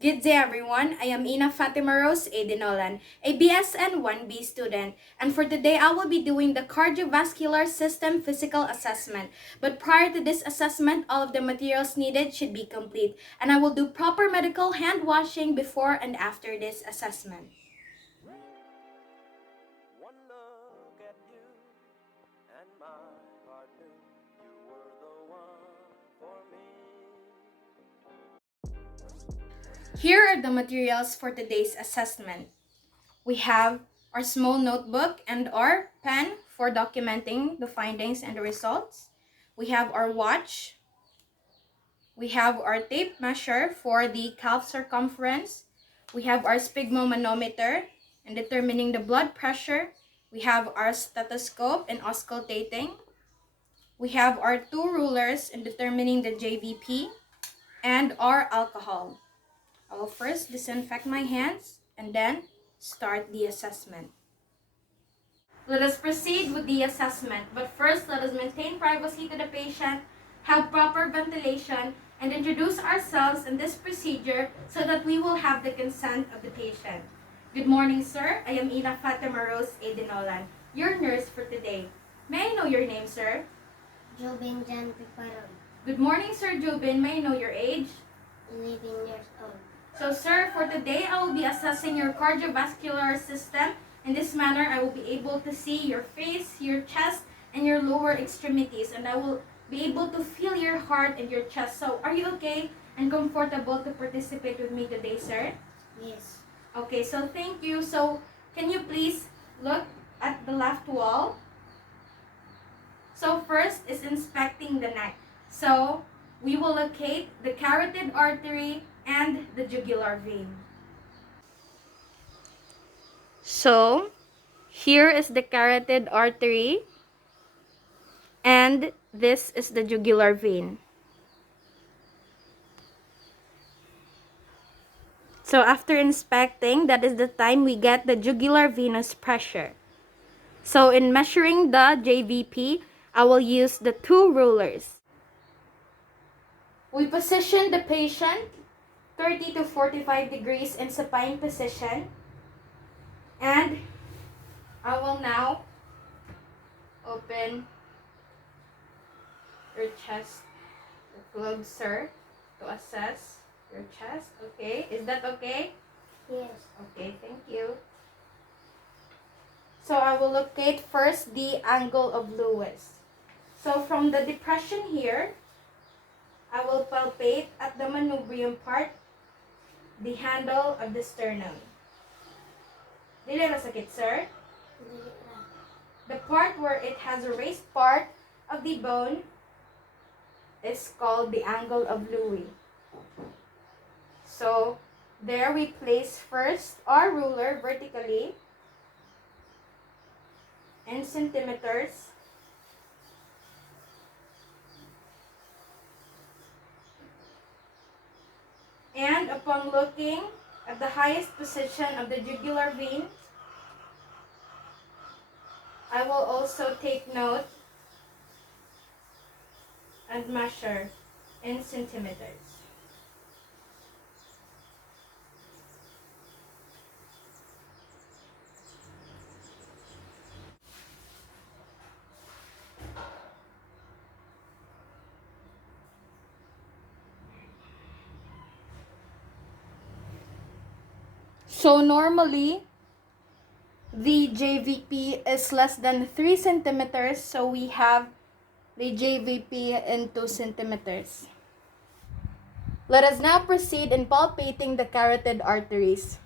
Good day everyone, I am Yna Denolan, a BSN 1B student, and for today I will be doing the Cardiovascular System Physical Assessment. But prior to this assessment, all of the materials needed should be complete, and I will do proper medical hand washing before and after this assessment. One look at you, and my heart knew you were the one for me. Here are the materials for today's assessment. We have our small notebook and our pen for documenting the findings and the results. We have our watch. We have our tape measure for the calf circumference. We have our sphygmomanometer in determining the blood pressure. We have our stethoscope in auscultating. We have our two rulers in determining the JVP and our alcohol. I will first disinfect my hands and then start the assessment. Let us proceed with the assessment, but first let us maintain privacy to the patient, have proper ventilation, and introduce ourselves in this procedure so that we will have the consent of the patient. Good morning, sir. I am Yna Denolan, your nurse for today. May I know your name, sir? Jobin Jan Piparon, Good morning, Sir Jubin. May I know your age? 11 years old. So, sir, for today, I will be assessing your cardiovascular system. In this manner, I will be able to see your face, your chest, and your lower extremities. And I will be able to feel your heart and your chest. So, are you okay and comfortable to participate with me today, sir? Yes. Okay, so thank you. So, can you please look at the left wall? So, first is inspecting the neck. So, we will locate the carotid artery and the jugular vein. So, here is the carotid artery and this is the jugular vein. So, after inspecting, that is the time we get the jugular venous pressure. So, in measuring the JVP, I will use the two rulers. We position the patient 30 to 45 degrees in supine position. And I will now open your chest closer to assess your chest. Okay, is that okay? Yes. Okay, thank you. So I will locate first the angle of Lewis. So from the depression here, I will palpate at the manubrium part the handle of the sternum. Dili ra sakit, sir? The part where it has a raised part of the bone is called the angle of Louis. So there we place first our ruler vertically in centimeters. And upon looking at the highest position of the jugular vein, I will also take note and measure in centimeters. So normally, the JVP is less than 3 centimeters, so we have the JVP in 2 centimeters. Let us now proceed in palpating the carotid arteries.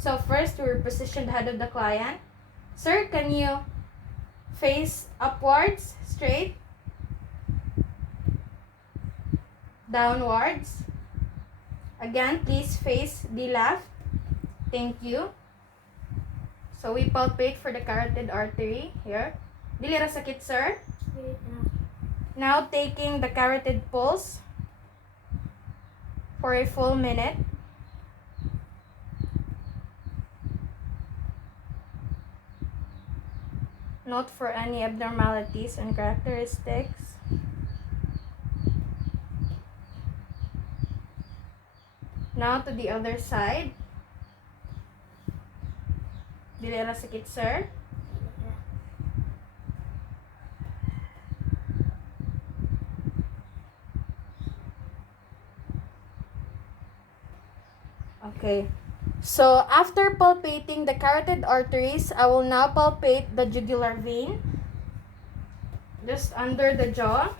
So first, we position the head of the client. Sir, can you face upwards, straight, downwards? Again, please face the left. Thank you. So we palpate for the carotid artery here. Dili ra sakit, sir? Now taking the carotid pulse for a full minute. Note for any abnormalities and characteristics. Now to the other side. Dili ra sakit, sir? Okay. So, after palpating the carotid arteries, I will now palpate the jugular vein. Just under the jaw.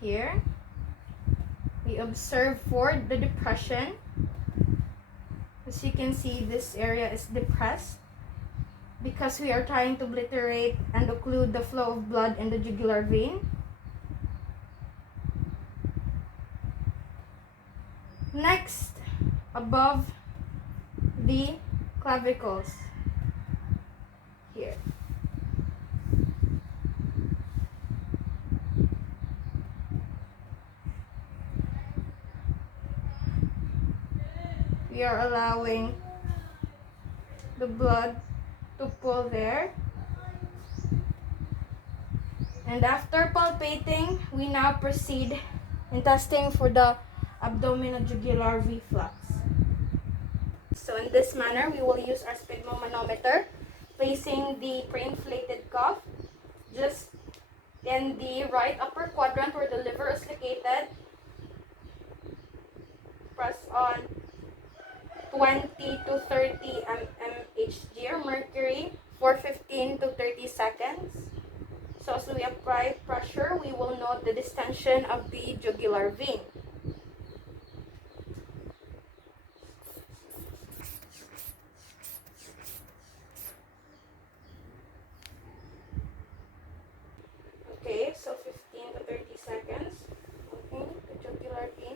Here. We observe for the depression. As you can see, this area is depressed because we are trying to obliterate and occlude the flow of blood in the jugular vein. Next, above the clavicles. Here. We are allowing the blood to pull there. And after palpating, we now proceed in testing for the abdominal jugular reflux. So in this manner, we will use our sphygmomanometer, placing the pre-inflated cuff just in the right upper quadrant where the liver is located. Press on 20 to 30 mmHg or mercury for 15 to 30 seconds. So as we apply pressure, we will note the distension of the jugular vein. Okay, so 15 to 30 seconds. Okay, the jugular vein.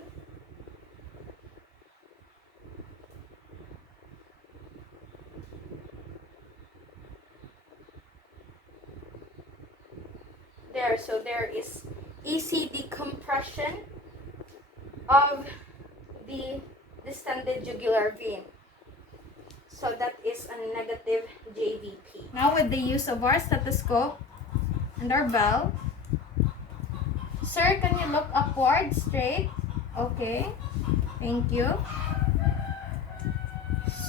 There, so there is easy decompression of the distended jugular vein. So that is a negative JVP. Now with the use of our stethoscope and our bell. Sir, can you look upward straight? Okay, thank you.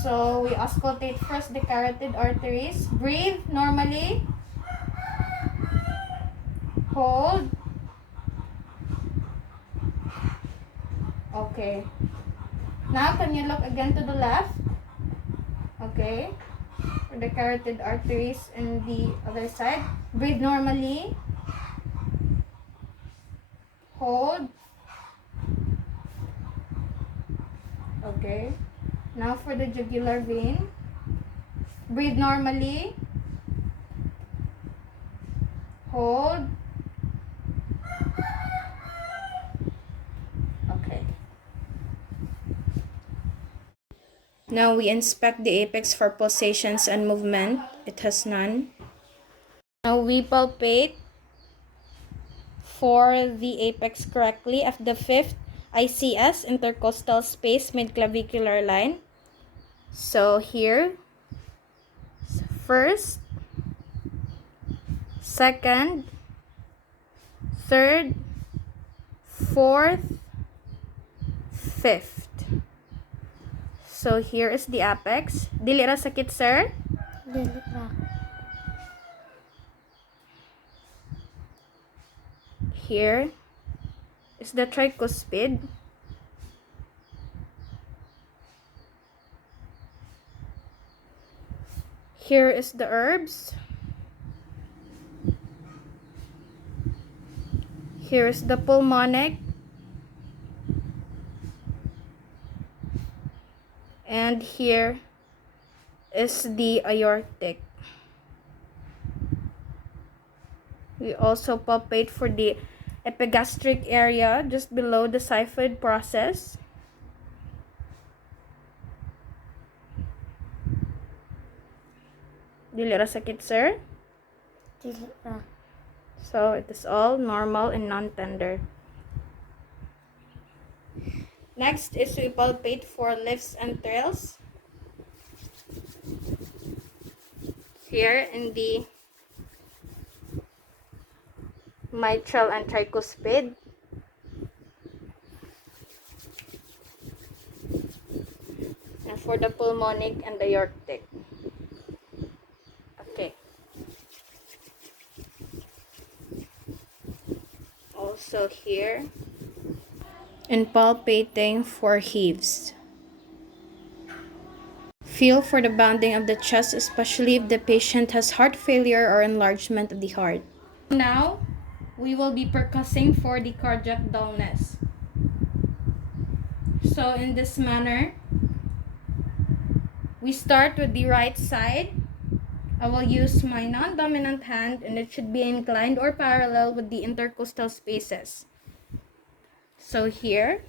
So we auscultate first the carotid arteries. Breathe normally. Hold. Okay. Now can you look again to the left? Okay. For the carotid arteries and the other side. Breathe normally. Hold. Okay. Now for the jugular vein. Breathe normally. Hold. Okay. Now we inspect the apex for pulsations and movement. It has none. Now we palpate for the apex correctly at the 5th ICS, intercostal space, mid-clavicular line. So here, first, second, third, fourth, fifth. So here is the apex. Dili ra sakit, sir? Dili ra. Here is the tricuspid. Here is the herbs. Here is the pulmonic. And here is the aortic. We also palpate for the epigastric area just below the xiphoid process. Dili ra sakit, sir? Dili ra. So it is all normal and non-tender. Next is we palpate for lifts and trails. Here in the mitral and tricuspid. for the pulmonic and the aortic. Okay. Also here. And palpating for heaves. Feel for the bounding of the chest, especially if the patient has heart failure or enlargement of the heart. Now, we will be percussing for the cardiac dullness. So in this manner, we start with the right side. I will use my non-dominant hand, and it should be inclined or parallel with the intercostal spaces. So here,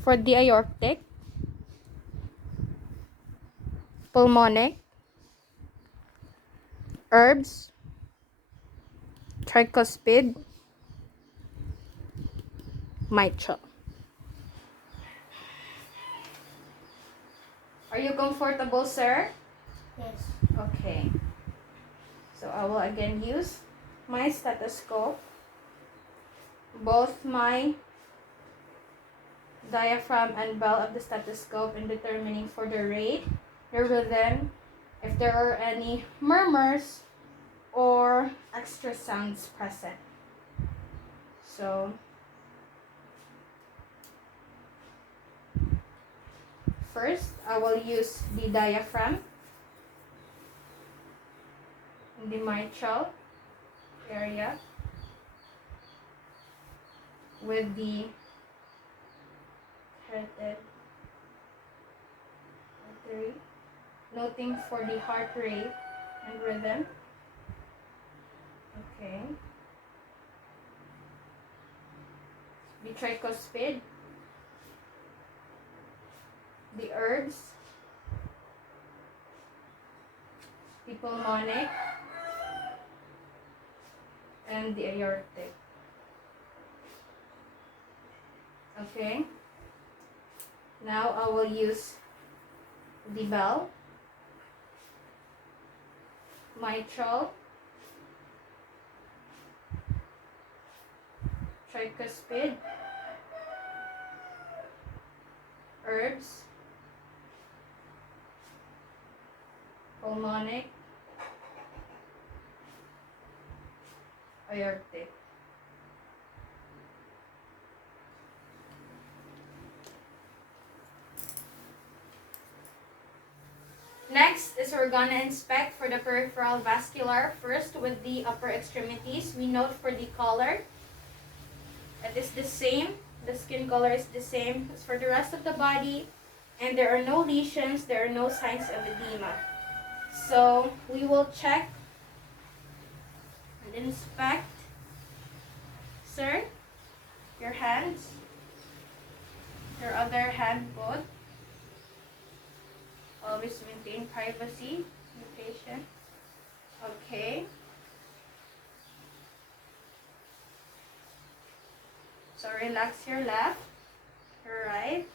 for the aortic, pulmonic, herbs, tricuspid, mitral. Are you comfortable, sir? Yes. Okay. So I will again use my stethoscope, both my diaphragm and bell of the stethoscope in determining for the rate, the rhythm, if there are any murmurs or extra sounds present. So first, I will use the diaphragm in the mitral area with the headed artery, noting for the heart rate and rhythm. Okay. The tricuspid, the herbs, the pulmonic, and the aortic. Okay. Now I will use the bell, mitral, tricuspid, herbs, pulmonic, aortic. Next is we're gonna inspect for the peripheral vascular. First with the upper extremities. We note for the color. It is the same. The skin color is the same as for the rest of the body. And there are no lesions. There are no signs of edema. So we will check and inspect, sir, your hands, your other hand both. Always maintain privacy in the patient. Okay. So relax your left, your right.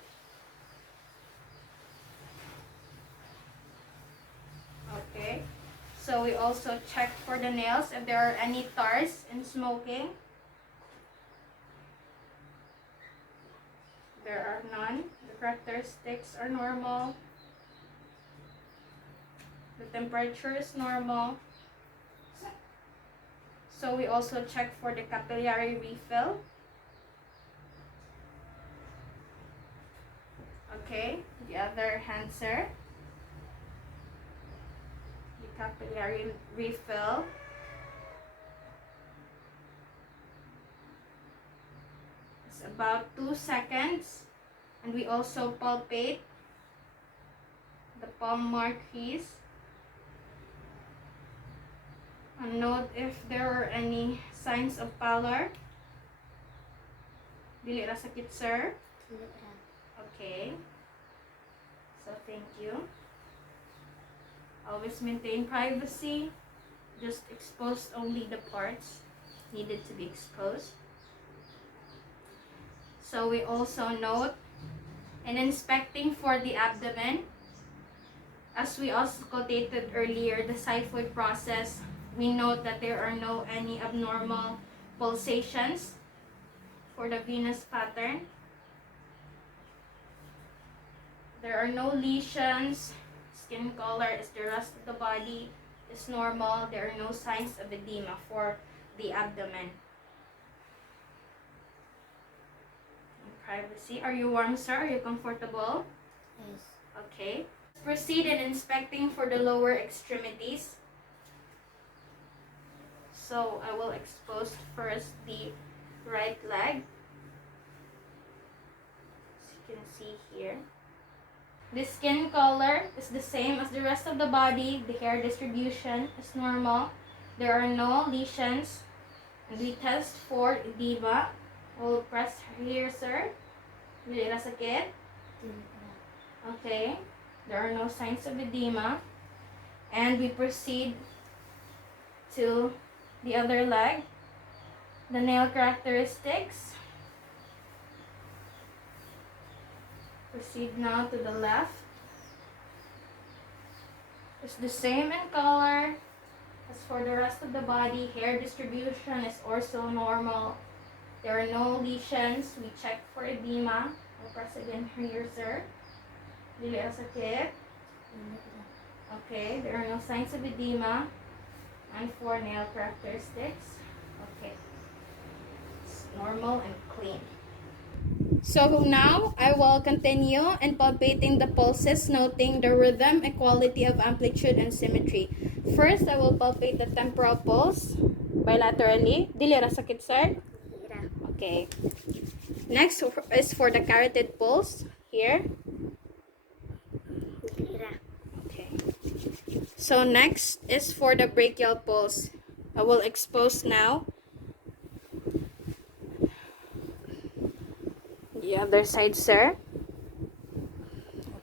Okay. So we also check for the nails if there are any tars in smoking. There are none. The characteristics are normal. The temperature is normal. So we also check for the capillary refill. Okay, the other hand, sir. The capillary refill. It's about 2 seconds. And we also palpate the palmar crease. And note if there are any signs of pallor. Dili ra sakit, sir. Okay. So thank you. Always maintain privacy. Just expose only the parts needed to be exposed. So we also note in inspecting for the abdomen, as we auscultated earlier, the xiphoid process, we note that there are no any abnormal pulsations for the venous pattern. There are no lesions. Skin color is the rest of the body is normal. There are no signs of edema for the abdomen. Privacy. Are you warm, sir? Are you comfortable? Yes. Okay. Let's proceed in inspecting for the lower extremities. So I will expose first the right leg. As you can see here. The skin color is the same as the rest of the body. The hair distribution is normal. There are no lesions. And we test for edema. We'll press here, sir. Dili ra sakit. Dili ra. Okay. There are no signs of edema. And we proceed to the other leg. The nail characteristics. Proceed now to the left. It's the same in color as for the rest of the body. Hair distribution is also normal. There are no lesions. We check for edema. I'll press again here, sir. Dili ra sakit. Dili ra. Okay, there are no signs of edema. And for nail characteristics, okay, it's normal and clean. So now I will continue in palpating the pulses, noting the rhythm, equality of amplitude, and symmetry. First, I will palpate the temporal pulse bilaterally. Dili ra sakit, sir? Dili ra. Okay. Next is for the carotid pulse here. Dili ra. Okay. So next is for the brachial pulse. I will expose now. The other side, sir.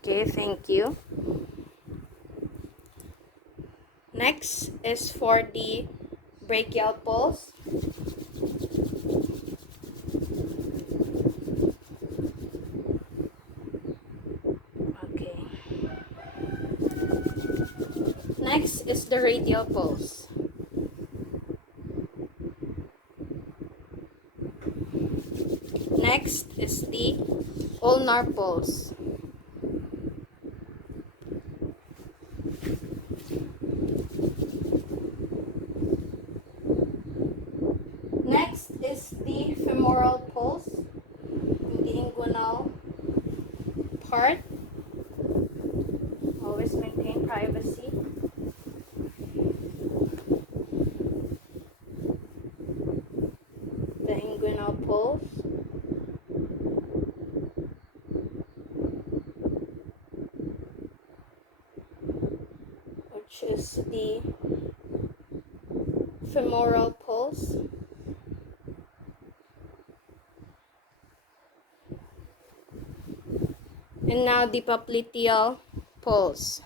Okay, thank you. Next is for the brachial pulse. Okay. Next is the radial pulse. Next is the ulnar pulse. Next is the femoral pulse, the inguinal part. Always maintain privacy. The inguinal pulse. Which is the femoral pulse. And now the popliteal pulse.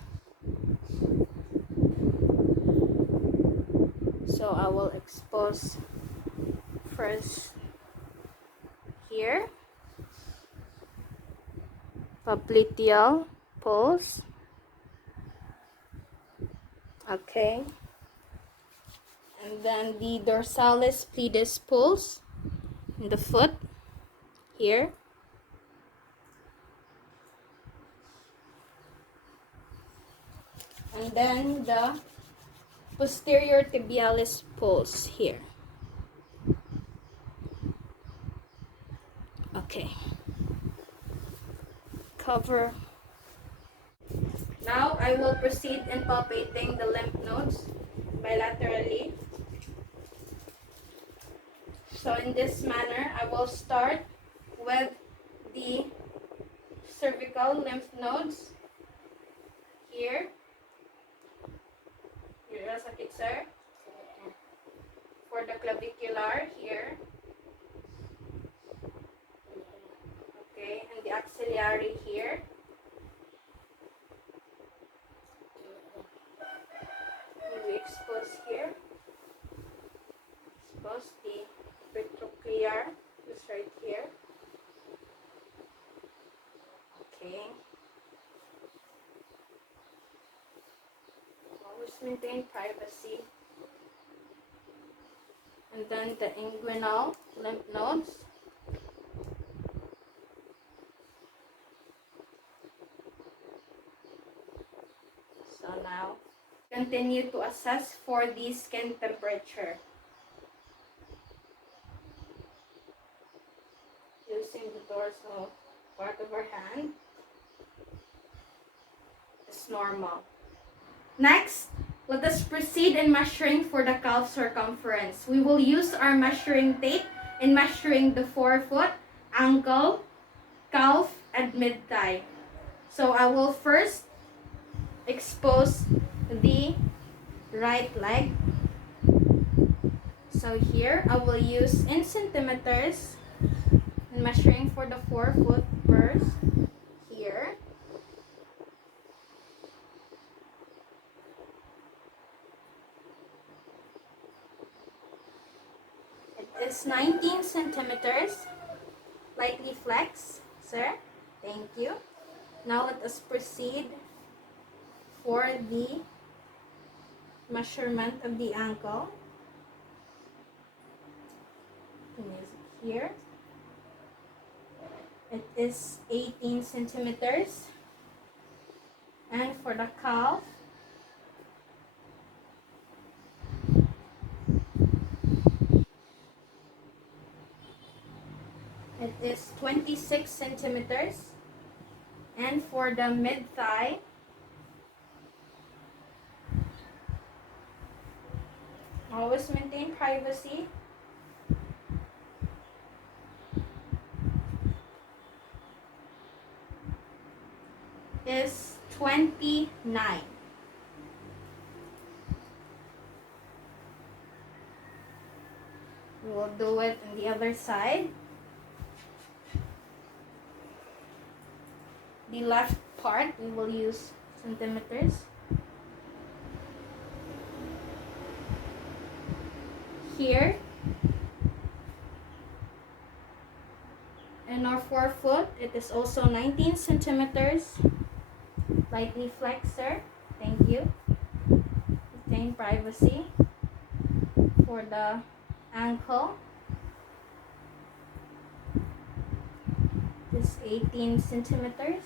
So I will expose first here. Popliteal pulse. Okay. And then the dorsalis pedis pulse in the foot here. And then the posterior tibialis pulse here. Okay. Cover. Now I will proceed in palpating the lymph nodes bilaterally. So in this manner, I will start with the cervical lymph nodes here. Here, sakit, sir. For the clavicular here. Okay, and the axillary here. And we expose here. Expose the petroclear, just right here. Okay. Always maintain privacy. And then the inguinal lymph nodes. So now, continue to assess for the skin temperature. Using the dorsal part of our hand. It's normal. Next, let us proceed in measuring for the calf circumference. We will use our measuring tape in measuring the forefoot, ankle, calf, and mid-thigh. So I will first expose the right leg. So here I will use in centimeters and measuring for the forefoot first. Here. It is 19 centimeters. Lightly flex, sir. Thank you. Now let us proceed for the measurement of the ankle. Here. It is 18 centimeters. And for the calf, it is 26 centimeters. And for the mid-thigh, always maintain privacy. Is 29. We will do it on the other side. The left part, we will use centimeters. Here. And our forefoot, it is also 19 centimeters. Lightly flexor. Thank you. Retain privacy. For the ankle, it is 18 centimeters.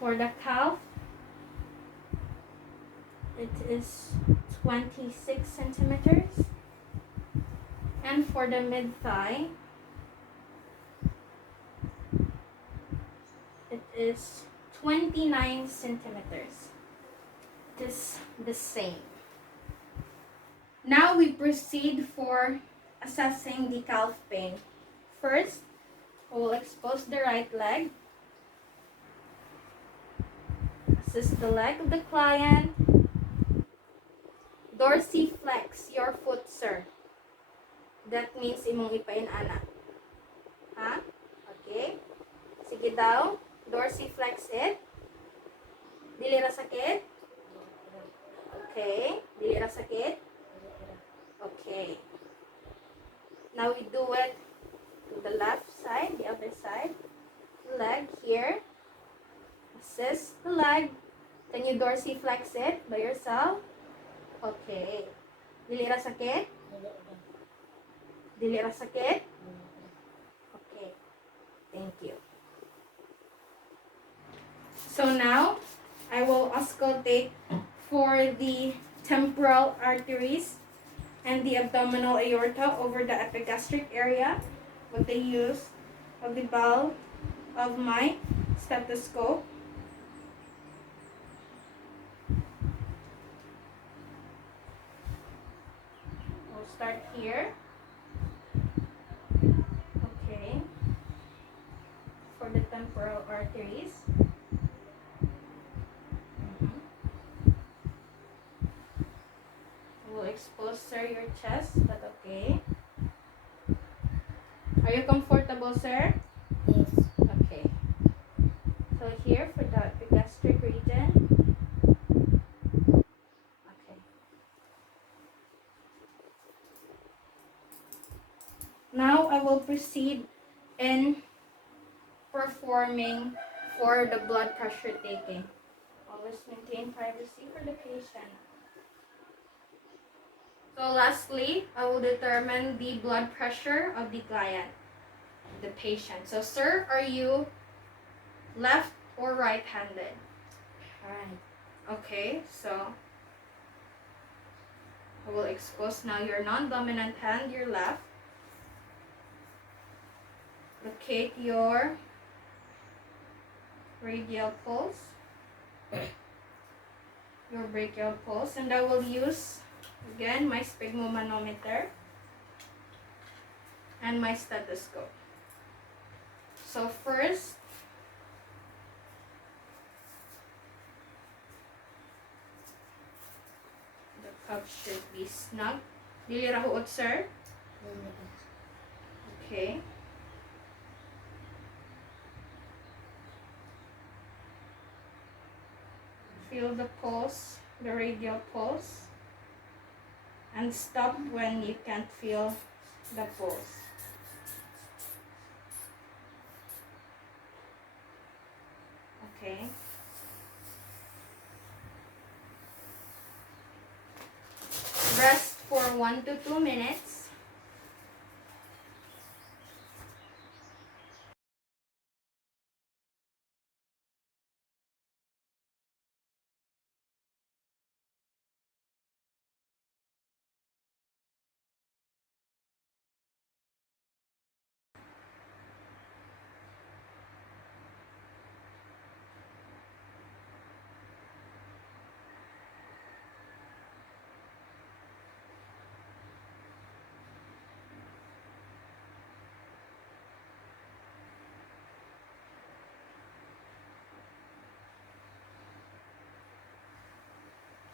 For the calf, it is 26 centimeters. And for the mid-thigh, it is 29 centimeters. It is the same. Now we proceed for assessing the calf pain. First, we will expose the right leg. Assess the leg of the client. Dorsiflex your foot, sir. That means imong ipain-ana. Ha? Okay? Sige daw. Dorsiflex it. Dili ra sakit? Okay. Dili ra sakit? Okay. Now we do it to the left side, the other side. Leg here. Assist the leg. Can you dorsiflex it by yourself? Okay. Dili ra sakit? Dili ra sakit? Okay. Thank you. So now, I will auscultate for the temporal arteries and the abdominal aorta over the epigastric area with the use of the valve of my stethoscope. We'll start here. Okay. For the temporal arteries. We'll expose, sir, your chest, but okay. Are you comfortable, sir? Yes. Okay. So here for the epigastric region. Okay. Now I will proceed in performing for the blood pressure taking. Always maintain privacy for the patient. So lastly, I will determine the blood pressure of the client, the patient. So sir, are you left or right-handed? Right. Okay, so I will expose now your non-dominant hand, your left. Locate your radial pulse, your brachial pulse, and I will use again my sphygmomanometer and my stethoscope. So first, the cup should be snug. Dili ra huot, sir? Dili pa. Okay. Feel the pulse, the radial pulse, and stop when you can't feel the pulse. Okay. Rest for 1 to 2 minutes.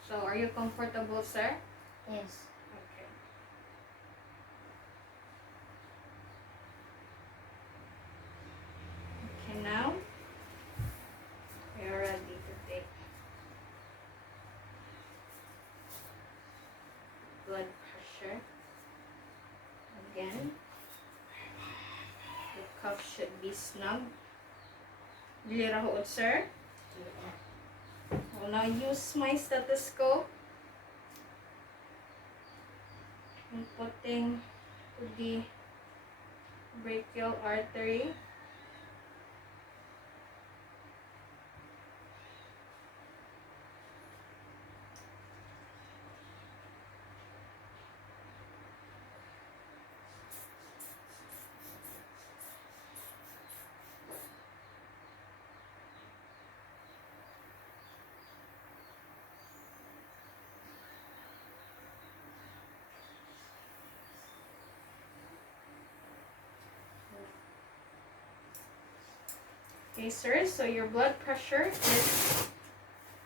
So, are you comfortable, sir? Yes. Okay. Okay, now we are ready to take blood pressure. Again, the cuff should be snug. Dili ra huot, sir? Dili pa. I will now use my stethoscope and putting to the brachial artery. Okay, sir, so your blood pressure is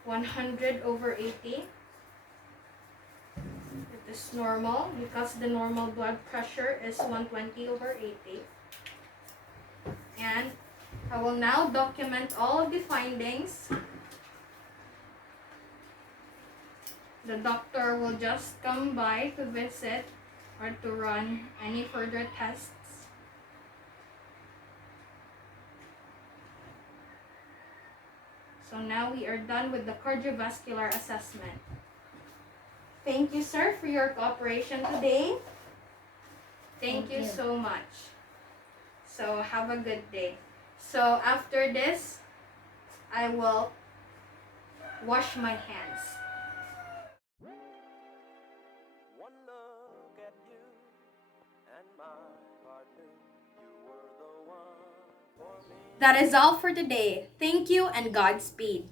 100/80. It is normal because the normal blood pressure is 120/80. And I will now document all of the findings. The doctor will just come by to visit or to run any further tests. So now we are done with the cardiovascular assessment. Thank you, sir, for your cooperation today. Thank you so much. So have a good day. So after this, I will wash my hands. One look at you, and my heart knew you were the one for me. That is all for today. Thank you and Godspeed.